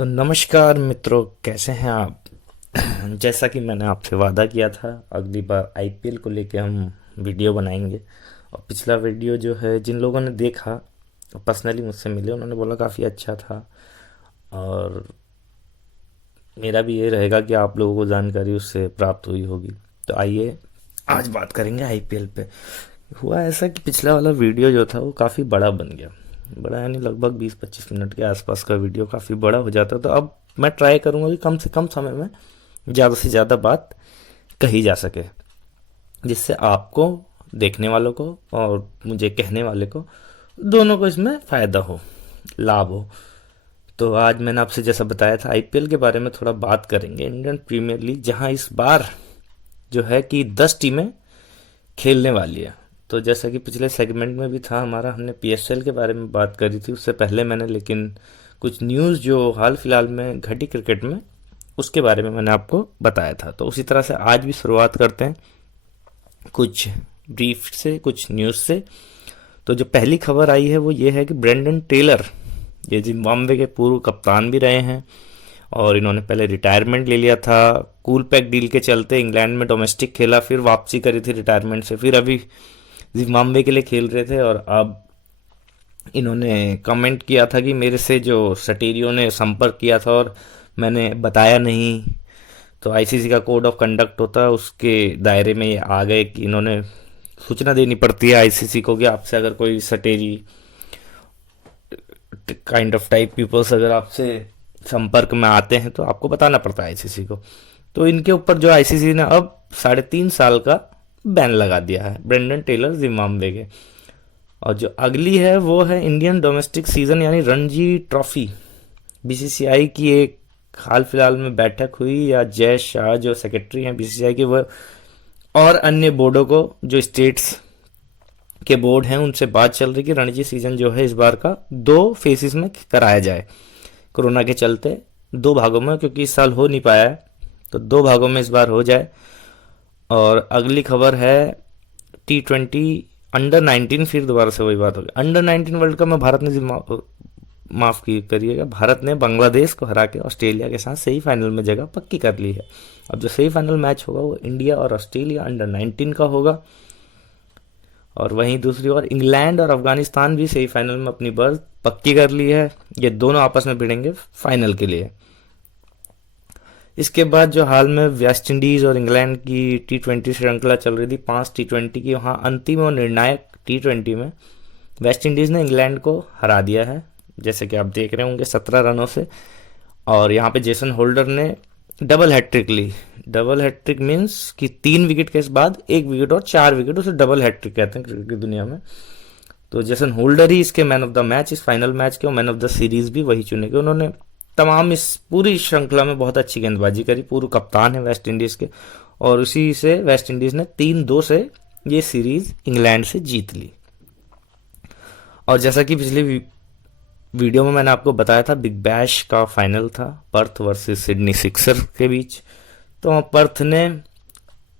तो नमस्कार मित्रों, कैसे हैं आप। जैसा कि मैंने आपसे वादा किया था, अगली बार आईपीएल को लेके हम वीडियो बनाएंगे। और पिछला वीडियो जो है, जिन लोगों ने देखा, पर्सनली मुझसे मिले, उन्होंने बोला काफ़ी अच्छा था। और मेरा भी ये रहेगा कि आप लोगों को जानकारी उससे प्राप्त हुई होगी। तो आइए आज बात करेंगे आईपीएल पे। हुआ ऐसा कि पिछला वाला वीडियो जो था वो काफ़ी बड़ा बन गया। बड़ा यानी लगभग 20-25 मिनट के आसपास का वीडियो काफ़ी बड़ा हो जाता। तो अब मैं ट्राई करूँगा कि कम से कम समय में ज़्यादा से ज़्यादा बात कही जा सके, जिससे आपको, देखने वालों को, और मुझे कहने वाले को, दोनों को इसमें फ़ायदा हो, लाभ हो। तो आज मैंने आपसे जैसा बताया था, आईपीएल के बारे में थोड़ा बात करेंगे। इंडियन प्रीमियर लीग, जहां इस बार जो है कि 10 टीमें खेलने वाली है। तो जैसा कि पिछले सेगमेंट में भी था हमारा, हमने पीएसएल के बारे में बात करी थी उससे पहले मैंने, लेकिन कुछ न्यूज़ जो हाल फिलहाल में घटी क्रिकेट में, उसके बारे में मैंने आपको बताया था। तो उसी तरह से आज भी शुरुआत करते हैं कुछ ब्रीफ से, कुछ न्यूज़ से। तो जो पहली खबर आई है वो ये है कि ब्रेंडन टेलर, ये जिम्बाब्वे के पूर्व कप्तान भी रहे हैं, और इन्होंने पहले रिटायरमेंट ले लिया था कूल पैक डील के चलते। इंग्लैंड में डोमेस्टिक खेला, फिर वापसी करी थी रिटायरमेंट से, फिर अभी जिम्बाब्वे के लिए खेल रहे थे। और अब इन्होंने कमेंट किया था कि मेरे से जो सटेरियो ने संपर्क किया था और मैंने बताया नहीं, तो आईसीसी का कोड ऑफ कंडक्ट होता है, उसके दायरे में ये आ गए कि इन्होंने सूचना देनी पड़ती है आईसीसी को कि आपसे अगर कोई सटेरी काइंड ऑफ टाइप पीपल्स अगर आपसे संपर्क में आते हैं तो आपको बताना पड़ता है आईसीसी को। तो इनके ऊपर जो आईसीसी ने अब 3.5 साल का बैन लगा दिया है, ब्रेंडन टेलर जिम्बाब्वे के। और जो अगली है वो है इंडियन डोमेस्टिक सीजन यानी रणजी ट्रॉफी। बीसीसीआई की एक हाल फिलहाल में बैठक हुई, या जय शाह जो सेक्रेटरी हैं बीसीसीआई के, वो और अन्य बोर्डों को, जो स्टेट्स के बोर्ड हैं, उनसे बात चल रही कि रणजी सीजन जो है इस बार का 2 फेजेस में कराया जाए। कोरोना के चलते 2 भागों में, क्योंकि इस साल हो नहीं पाया है, तो 2 भागों में इस बार हो जाए। और अगली खबर है T20 अंडर 19, फिर दोबारा से वही बात होगी। अंडर 19 वर्ल्ड कप में भारत ने माफ की करिएगा, भारत ने बांग्लादेश को हरा के ऑस्ट्रेलिया के साथ सेमीफाइनल में जगह पक्की कर ली है। अब जो सेमीफाइनल मैच होगा वो इंडिया और ऑस्ट्रेलिया अंडर 19 का होगा। और वहीं दूसरी ओर इंग्लैंड और अफगानिस्तान भी सेमीफाइनल में अपनी बर्थ पक्की कर ली है। ये दोनों आपस में भिड़ेंगे फाइनल के लिए। इसके बाद जो हाल में वेस्ट इंडीज और इंग्लैंड की T20 श्रृंखला चल रही थी, 5 T20 की, वहाँ अंतिम और निर्णायक T20 में वेस्ट इंडीज ने इंग्लैंड को हरा दिया है, जैसे कि आप देख रहे होंगे, 17 रनों से। और यहाँ पे जेसन होल्डर ने डबल हैट्रिक ली। डबल हैट्रिक मीन्स कि 3 विकेट के बाद 1 विकेट और 4 विकेट, उसे डबल हैट्रिक कहते हैं क्रिकेट की दुनिया में। तो जेसन होल्डर ही इसके मैन ऑफ द मैच, इस फाइनल मैच के, और मैन ऑफ द सीरीज भी वही चुने गए। उन्होंने तमाम इस पूरी श्रृंखला में बहुत अच्छी गेंदबाजी करी, पूर्व कप्तान है वेस्ट इंडीज के, और उसी से वेस्ट इंडीज ने 3-2 से ये सीरीज इंग्लैंड से जीत ली। और जैसा कि पिछले वीडियो में मैंने आपको बताया था, बिग बैश का फाइनल था पर्थ वर्सेस सिडनी सिक्सर्स के बीच। तो पर्थ ने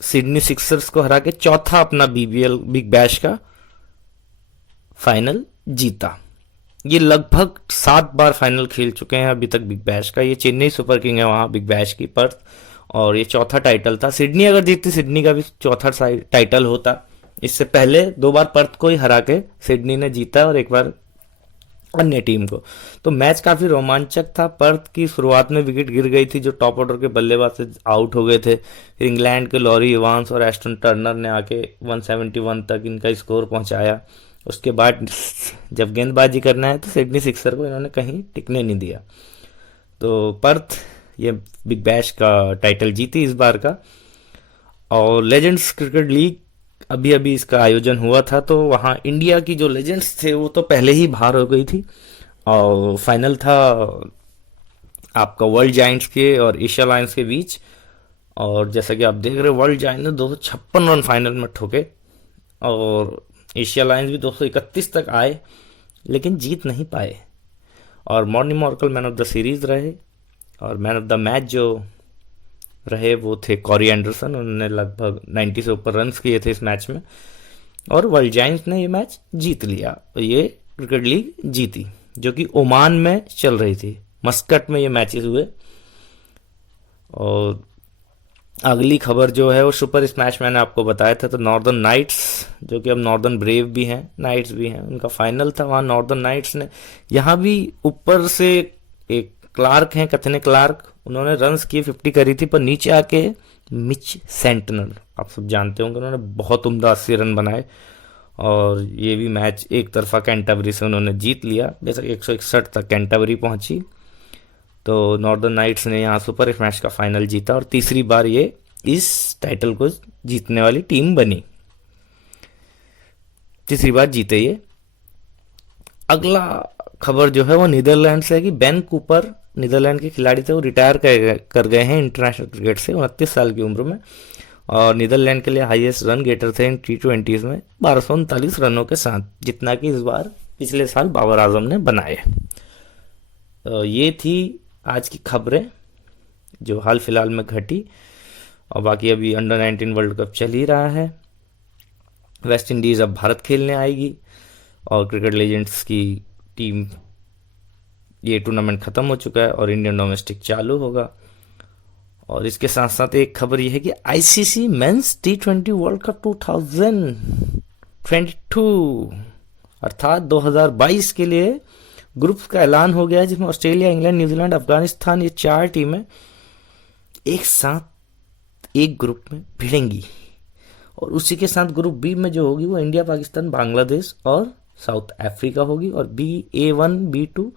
सिडनी सिक्सर्स को हरा के चौथा अपना बीबीएल बिग बैश का फाइनल जीता। ये लगभग 7 बार फाइनल खेल चुके हैं अभी तक बिग बैश का। ये चेन्नई सुपर किंग है वहाँ बिग बैश की, पर्थ, और ये चौथा टाइटल था। सिडनी अगर जीतती, सिडनी का भी चौथा टाइटल होता। इससे पहले 2 बार पर्थ को ही हरा के सिडनी ने जीता, और 1 बार अन्य टीम को। तो मैच काफी रोमांचक था। पर्थ की शुरुआत में विकेट गिर गई थी, जो टॉप ऑर्डर के बल्लेबाज से आउट हो गए थे। फिर इंग्लैंड के लॉरी इवांस और एस्टन टर्नर ने आके 171 तक इनका स्कोर पहुंचाया। उसके बाद जब गेंदबाजी करना है तो सिडनी सिक्सर को इन्होंने कहीं टिकने नहीं दिया। तो पर्थ ये बिग बैश का टाइटल जीती इस बार का। और लेजेंड्स क्रिकेट लीग अभी अभी इसका आयोजन हुआ था, तो वहाँ इंडिया की जो लेजेंड्स थे वो तो पहले ही बाहर हो गई थी। और फाइनल था आपका वर्ल्ड जायंट्स के और एशिया लायंस के बीच। और जैसा कि आप देख रहे हो, वर्ल्ड जायंट ने 256 रन फाइनल में ठोके, और एशिया लायंस भी 231 तक आए, लेकिन जीत नहीं पाए। और Morne Morkel man of the series रहे, और मैन ऑफ द मैच जो रहे वो थे कॉरी एंडरसन। उन्होंने लगभग 90 से ऊपर रन्स किए थे इस मैच में, और वर्ल्ड जायंट्स ने ये मैच जीत लिया। तो ये क्रिकेट लीग जीती, जो कि ओमान में चल रही थी। मस्कट में ये मैचेस हुए। और अगली खबर जो है वो सुपर स्मैश मैंने आपको बताया था, तो नॉर्दर्न नाइट्स जो कि अब नॉर्दर्न ब्रेव भी हैं, नाइट्स भी हैं, उनका फाइनल था वहाँ नॉर्दर्न नाइट्स ने। यहाँ भी ऊपर से एक क्लार्क हैं, कथने क्लार्क, उन्होंने रन्स की 50 करी थी, पर नीचे आके मिच सेंटनर, आप सब जानते होंगे, उन्होंने बहुत उम्दा 80 रन बनाए और ये भी मैच एक तरफा कैंटरबरी से उन्होंने जीत लिया। बेशक 161 तक कैंटरबरी पहुंची, तो नॉर्दर्न नाइट्स ने यहाँ सुपर स्मैश का फाइनल जीता और तीसरी बार ये इस टाइटल को जीतने वाली टीम बनी, तीसरी बार जीते ये। अगला खबर जो है वो नीदरलैंड से है कि बेन कूपर, नीदरलैंड के खिलाड़ी थे, वो रिटायर कर गए हैं इंटरनेशनल क्रिकेट से 29 साल की उम्र में। और नीदरलैंड के लिए हाईएस्ट रन गेटर थे इन T20s में 1239 रनों के साथ, जितना कि इस बार पिछले साल बाबर आजम ने बनाए। तो ये थी आज की खबरें जो हाल फिलहाल में घटी। और बाकी अभी अंडर 19 वर्ल्ड कप चल ही रहा है। वेस्ट इंडीज़ अब भारत खेलने आएगी और क्रिकेट लेजेंड्स की टीम, ये टूर्नामेंट ख़त्म हो चुका है और इंडियन डोमेस्टिक चालू होगा। और इसके साथ साथ एक खबर यह है कि ICC men's T20 world cup 2022 अर्थात 2022 के लिए ग्रुप का ऐलान हो गया है, जिसमें ऑस्ट्रेलिया, इंग्लैंड, न्यूजीलैंड, अफगानिस्तान, ये 4 टीमें एक साथ एक ग्रुप में भिड़ेंगी। और उसी के साथ ग्रुप बी में जो होगी वो इंडिया, पाकिस्तान, बांग्लादेश और साउथ अफ्रीका होगी। और A1, B2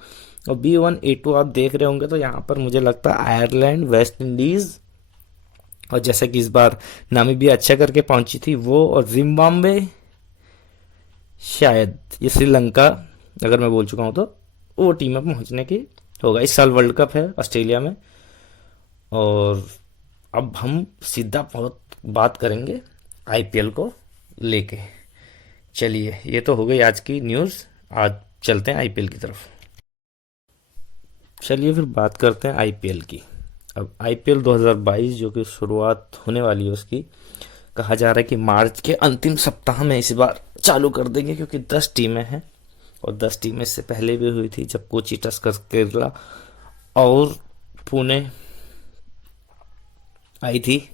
और B1, A2 आप देख रहे होंगे, तो यहाँ पर मुझे लगता है आयरलैंड, वेस्ट इंडीज़ और जैसे कि इस बार नामीबिया अच्छा करके पहुंची थी वो, और जिम्बाब्वे, शायद ये श्रीलंका, अगर मैं बोल चुका हूँ तो वो टीम में पहुंचने की होगा। इस साल वर्ल्ड कप है ऑस्ट्रेलिया में। और अब हम सीधा बहुत बात करेंगे आईपीएल को लेके। चलिए, ये तो हो गई आज की न्यूज़, आज चलते हैं आईपीएल की तरफ। चलिए फिर बात करते हैं आईपीएल की। अब आईपीएल 2022 जो कि शुरुआत होने वाली है उसकी, कहा जा रहा है कि मार्च के अंतिम सप्ताह में इस बार चालू कर देंगे, क्योंकि 10 टीमें हैं और 10 टीमें इससे पहले भी हुई थी, जब कोची, टस्कर, केरला और पुणे आई थी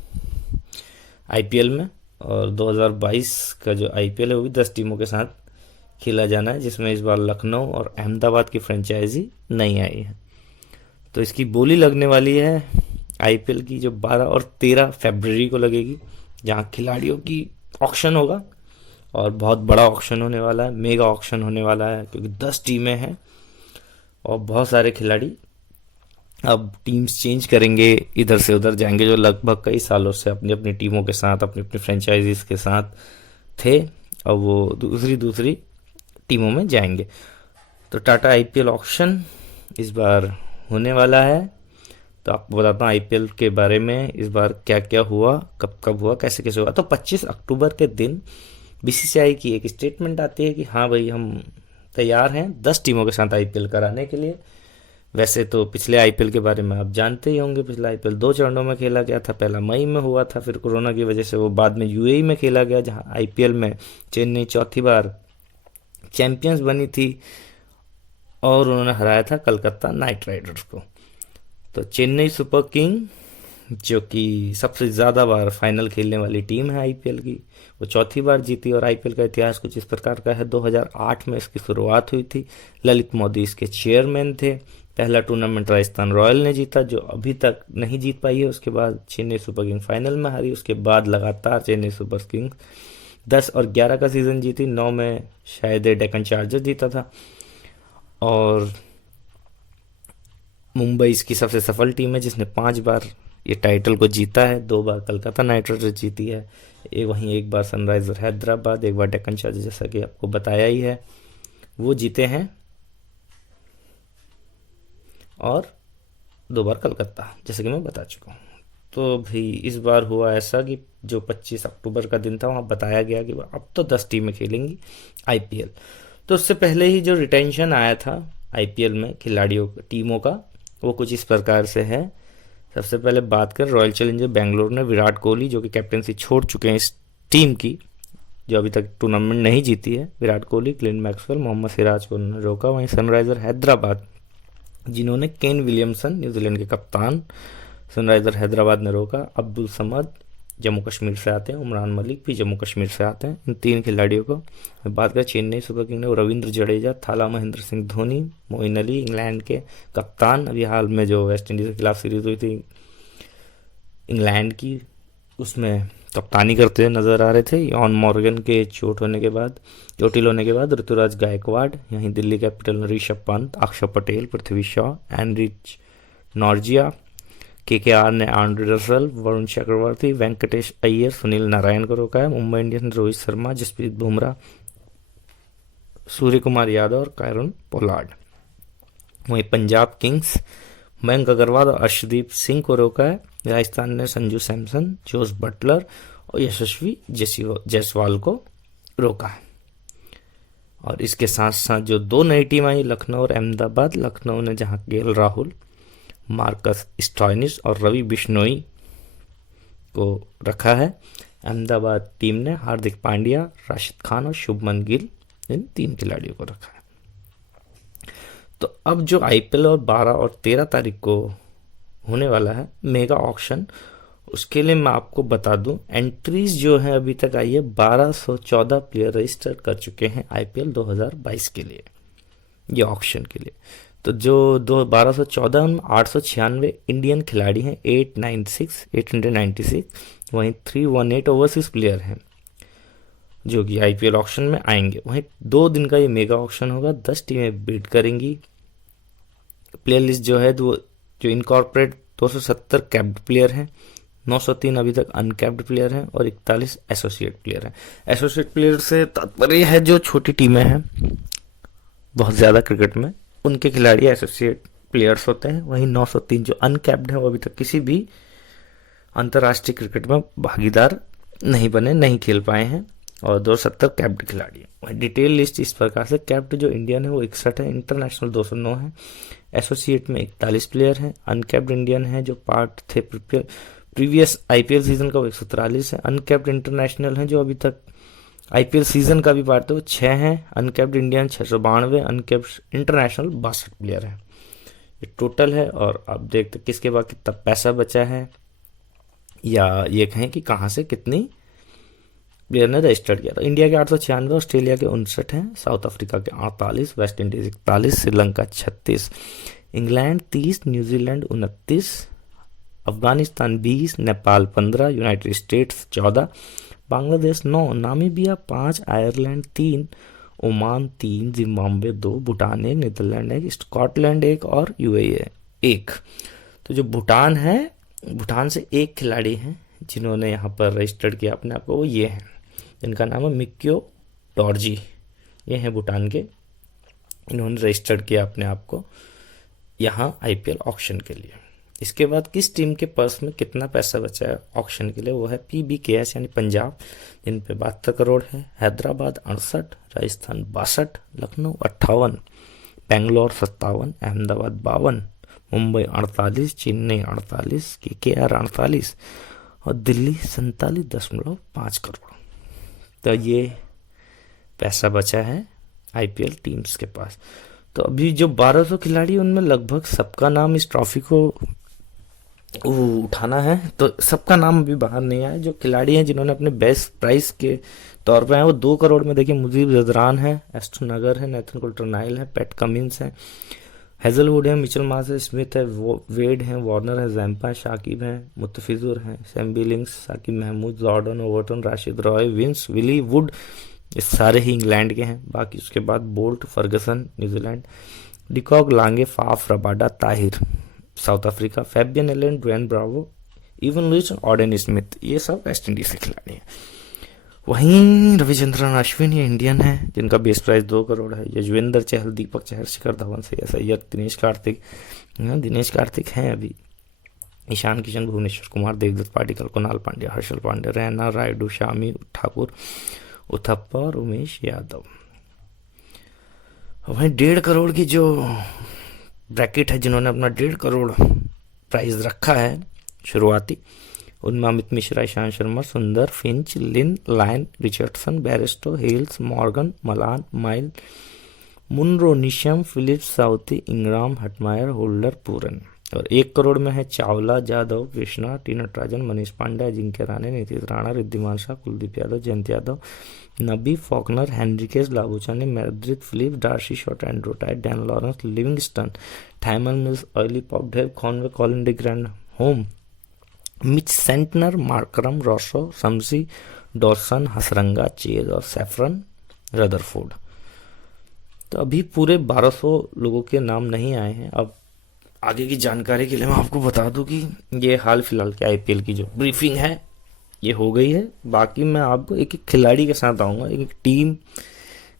आईपीएल में। और 2022 का जो आईपीएल है वो भी 10 टीमों के साथ खेला जाना है, जिसमें इस बार लखनऊ और अहमदाबाद की फ्रेंचाइजी नहीं आई है। तो इसकी बोली लगने वाली है आईपीएल की, जो 12 और 13 फरवरी को लगेगी, जहाँ खिलाड़ियों की ऑक्शन होगा और बहुत बड़ा ऑक्शन होने वाला है, मेगा ऑक्शन होने वाला है, क्योंकि 10 टीमें हैं और बहुत सारे खिलाड़ी अब टीम्स चेंज करेंगे, इधर से उधर जाएंगे, जो लगभग कई सालों से अपनी अपनी टीमों के साथ, अपनी अपनी फ्रेंचाइजीज के साथ थे, और वो दूसरी टीमों में जाएंगे। तो टाटा आईपीएल ऑक्शन इस बार होने वाला है। तो आपको बताता हूँ आईपीएल के बारे में, इस बार क्या क्या हुआ, कब कब हुआ, कैसे कैसे हुआ। तो 25 अक्टूबर के दिन बीसीसीआई की एक स्टेटमेंट आती है कि हाँ भाई, हम तैयार हैं 10 टीमों के साथ आईपीएल कराने के लिए। वैसे तो पिछले आईपीएल के बारे में आप जानते ही होंगे, पिछला आईपीएल 2 चरणों में खेला गया था। पहला मई में हुआ था, फिर कोरोना की वजह से वो बाद में यूएई में खेला गया, जहां आईपीएल में चेन्नई चौथी बार चैंपियंस बनी थी और उन्होंने हराया था कलकत्ता नाइट राइडर्स को। तो चेन्नई सुपर किंग, जो कि सबसे ज़्यादा बार फाइनल खेलने वाली टीम है आईपीएल की, वो चौथी बार जीती। और आईपीएल का इतिहास कुछ इस प्रकार का है, 2008 में इसकी शुरुआत हुई थी, ललित मोदी इसके चेयरमैन थे। पहला टूर्नामेंट राजस्थान रॉयल ने जीता, जो अभी तक नहीं जीत पाई है। उसके बाद चेन्नई सुपर किंग फाइनल में हारी। उसके बाद लगातार चेन्नई सुपर किंग 10 और 11 का सीज़न जीती। 9 में शायद डेक्कन चार्जर जीता था। और मुंबई इसकी सबसे सफल टीम है, जिसने 5 बार ये टाइटल को जीता है। 2 बार कलकत्ता नाइट राइडर्स जीती है, वहीं एक बार सनराइजर हैदराबाद, एक बार डेक्कन चार्जर, जैसा कि आपको बताया ही है, वो जीते हैं। और 2 बार कलकत्ता, जैसे कि मैं बता चुका हूँ। तो भाई इस बार हुआ ऐसा कि जो 25 अक्टूबर का दिन था, वहाँ बताया गया कि अब तो 10 टीमें खेलेंगी आईपीएल। तो उससे पहले ही जो रिटेंशन आया था आईपीएल में खिलाड़ियों टीमों का, वो कुछ इस प्रकार से है। सबसे पहले बात कर रॉयल चैलेंजर बेंगलोर ने विराट कोहली, जो कि कैप्टनसी छोड़ चुके हैं इस टीम की, जो अभी तक टूर्नामेंट नहीं जीती है, विराट कोहली, ग्लेन मैक्सवेल, मोहम्मद सिराज को उन्होंने रोका। वहीं सनराइजर हैदराबाद जिन्होंने केन विलियमसन न्यूजीलैंड के कप्तान सनराइजर हैदराबाद ने रोका। अब्दुल समद जम्मू कश्मीर से आते हैं, उमरान मलिक भी जम्मू कश्मीर से आते हैं। इन 3 खिलाड़ियों को बात करें चेन्नई सुपर किंग ने रविंद्र जडेजा, थाला महेंद्र सिंह धोनी, मोइन अली इंग्लैंड के कप्तान, अभी हाल में जो वेस्ट इंडीज के खिलाफ सीरीज हुई थी इंग्लैंड की, उसमें कप्तानी करते हुए नजर आ रहे थे। यॉन मॉर्गन के चोटिल होने के बाद ऋतुराज गायकवाड़, यहीं दिल्ली कैपिटल ने ऋषभ पंत, अक्षर पटेल, पृथ्वी शॉ, एनरिच नॉर्जिया, केकेआर ने आंड्रे रसल, वरुण चक्रवर्ती, वेंकटेश अय्यर, सुनील नारायण को रोका है। मुंबई इंडियंस ने रोहित शर्मा, जसप्रीत बुमराह, सूर्य कुमार यादव और कायरन पोलार्ड। वहीं पंजाब किंग्स मयंक अग्रवाल और अर्शदीप सिंह को रोका है। राजस्थान ने संजू सैमसन, जोस बटलर और यशस्वी जायसवाल को रोका है। और इसके साथ साथ जो 2 नई टीम आई लखनऊ और अहमदाबाद, लखनऊ ने जहां केएल राहुल, मार्कस स्टोइनिस और रवि बिश्नोई को रखा है। अहमदाबाद टीम ने हार्दिक पांड्या, राशिद खान और शुभमन गिल, इन 3 खिलाड़ियों को रखा है। तो अब जो आईपीएल और 12 और 13 तारीख को होने वाला है मेगा ऑक्शन, उसके लिए मैं आपको बता दूं एंट्रीज जो है अभी तक आई है 1214 प्लेयर रजिस्टर कर चुके हैं आईपीएल 2022 के लिए, ये ऑक्शन के लिए। तो जो 1214 में 896 इंडियन खिलाड़ी हैं, 896, वहीं 318 ओवरसीज प्लेयर हैं जो कि आईपीएल ऑक्शन में आएंगे। वहीं 2 दिन का ये मेगा ऑक्शन होगा, 10 टीमें बिड करेंगी। प्लेयर लिस्ट जो है जो इनकॉर्पोरेट 270 कैप्ड प्लेयर हैं, 903 अभी तक अनकैप्ड प्लेयर हैं और 41 एसोसिएट प्लेयर हैं। एसोसिएट प्लेयर से तात्पर्य है जो छोटी टीमें हैं बहुत ज़्यादा क्रिकेट में, उनके खिलाड़ी एसोसिएट प्लेयर्स होते हैं। वहीं 903 जो अनकैप्ड हैं वो अभी तक किसी भी अंतर्राष्ट्रीय क्रिकेट में भागीदार नहीं बने, नहीं खेल पाए हैं, और 270 कैप्ड खिलाड़ी हैं। डिटेल लिस्ट इस प्रकार से, कैप्ड जो इंडियन है वो 61 है, इंटरनेशनल 209 है, एसोसिएट में 41 प्लेयर हैं, अनकैप्ड इंडियन है जो पार्ट थे प्रीवियस आईपीएल सीजन का वो 143 है, अनकैप्ड इंटरनेशनल है जो अभी तक आईपीएल सीजन का भी पार्ट थे वो 6 हैं, uncapped Indian 692, uncapped international 62 player हैं। ये टोटल है। और आप देखते किसके बाद कितना पैसा बचा है, या ये कहें कि कहाँ से कितनी प्लेयर ने रजिस्टर्ड किया था। इंडिया के 896, ऑस्ट्रेलिया के 59 हैं, साउथ अफ्रीका के 48, West Indies 41, Sri Lanka 36, England 30, New Zealand 29, Afghanistan 20, Nepal 15, United States 14, Bangladesh 9, Namibia 5, Ireland 3, Oman 3, Zimbabwe 2, Bhutan 1, Netherland 1, Scotland 1 और यूएई 1। तो जो भूटान है, भूटान से 1 खिलाड़ी हैं जिन्होंने यहाँ पर रजिस्टर्ड किया अपने आप को, वो ये हैं, जिनका नाम है मिक्यो डॉर्जी। ये हैं भूटान के, इन्होंने रजिस्टर्ड किया अपने आप को यहाँ आईपीएल ऑक्शन के लिए। इसके बाद किस टीम के पर्स में कितना पैसा बचा है ऑक्शन के लिए, वो है पीबीकेएस यानी पंजाब, जिन पे 72 करोड़ है, हैदराबाद 68, राजस्थान 62, लखनऊ 58, बेंगलोर 57, अहमदाबाद 52, मुंबई 48, चेन्नई 48, केकेआर 48 और दिल्ली 47.5 करोड़। तो ये पैसा बचा है आईपीएल टीम्स के पास। तो अभी जो 1200 खिलाड़ी उनमें लगभग सबका नाम इस ट्रॉफी को उठाना है, तो सबका नाम अभी बाहर नहीं आया। जो खिलाड़ी हैं जिन्होंने अपने बेस्ट प्राइस के तौर पे हैं वो 2 करोड़ में देखिए मुजीब जदरान है, एस्टन नगर है, नेथन कुल्टरनाइल है, पैट कमिंस है, हेजलवुड है, मिचेल मार्श है, स्मिथ है, वेड है, वार्नर है, जैम्पा है, शाकिब है, मुतफिजुर है, Sam Billings, Saqib Mahmood, Jordan Overton, Rashid Roy, Vince, Willey Wood, ये सारे ही इंग्लैंड के हैं। बाकी उसके बाद Boult, Ferguson New Zealand, de Kock, Lungi, Faf, Rabada, Tahir South Africa, Fabian Allen, Dwayne Bravo, Evin Lewis, Odean Smith, ये सब वेस्ट इंडीज के खिलाड़ी हैं। वहीं रविचंद्रन अश्विन ये इंडियन है जिनका बेस प्राइस 2 करोड़ है, यजवेंद्र चहल, दीपक चहर, शिखर धवन, श्रेयस अय्यर, दिनेश कार्तिक हैं अभी, ईशान किशन, भुवनेश्वर कुमार, देवदत्त पाटिकल, कुणाल पांड्या, हर्षल पांड्या, रैना, रायडू, शामी ठाकुर, उथप्पा और उमेश यादव। वहीं 1.5 करोड़ की जो ब्रैकेट है, जिन्होंने अपना 1.5 करोड़ प्राइस रखा है शुरुआती, उनमें Amit Mishra, Ishant Sharma, Sundar, Finch, Lynn, Lyon, Richardson, Bairstow, Hales, Morgan, Malan, Milne, Munro, Neesham, Phillips, Southee, Ingram, Hetmyer, Holder, Pooran. और 1 करोड़ में है Chawla, Jadhav, Krishna, T Natarajan, Manish Pandey, Ajinkya Rahane, Nitish Rana, Wriddhiman Saha, Kuldeep Yadav, Jayant Yadav, Nabi, Faulkner, Henriques, Labuschagne, मैड्रिड, Philippe, D'Arcy, Short, Andrew Tye, Dan Lawrence, Livingstone, Tymal Mills, अर्ली, पॉपडेव, Conway, Colin de Grandhomme, Mitch Santner, Markram, Rossouw, समसी, डॉर्सन, Hasaranga, chase और saffron Rutherford. तो अभी पूरे 1200 लोगों के नाम नहीं आए हैं। अब आगे की जानकारी के लिए मैं आपको बता दूं कि ये हाल फिलहाल के आईपीएल की जो ब्रीफिंग है ये हो गई है। बाकी मैं आपको एक एक खिलाड़ी के साथ आऊँगा, एक एक टीम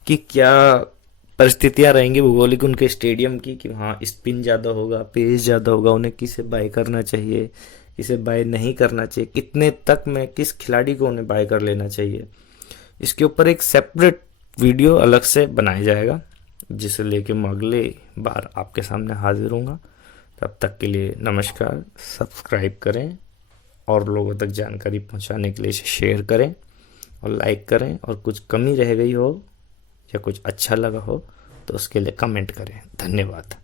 की क्या परिस्थितियाँ रहेंगी भौगोलिक उनके स्टेडियम की, कि वहाँ स्पिन ज़्यादा होगा, पेस ज़्यादा होगा, उन्हें किसे बाय करना चाहिए, किसे बाय नहीं करना चाहिए, कितने तक में किस खिलाड़ी को उन्हें बाय कर लेना चाहिए। इसके ऊपर एक सेपरेट वीडियो अलग से बनाया जाएगा, जिसे लेके मैं अगले बार आपके सामने हाजिर हूँगा। तब तक के लिए नमस्कार। सब्सक्राइब करें और लोगों तक जानकारी पहुंचाने के लिए इसे शेयर करें और लाइक करें, और कुछ कमी रह गई हो या कुछ अच्छा लगा हो तो उसके लिए कमेंट करें। धन्यवाद।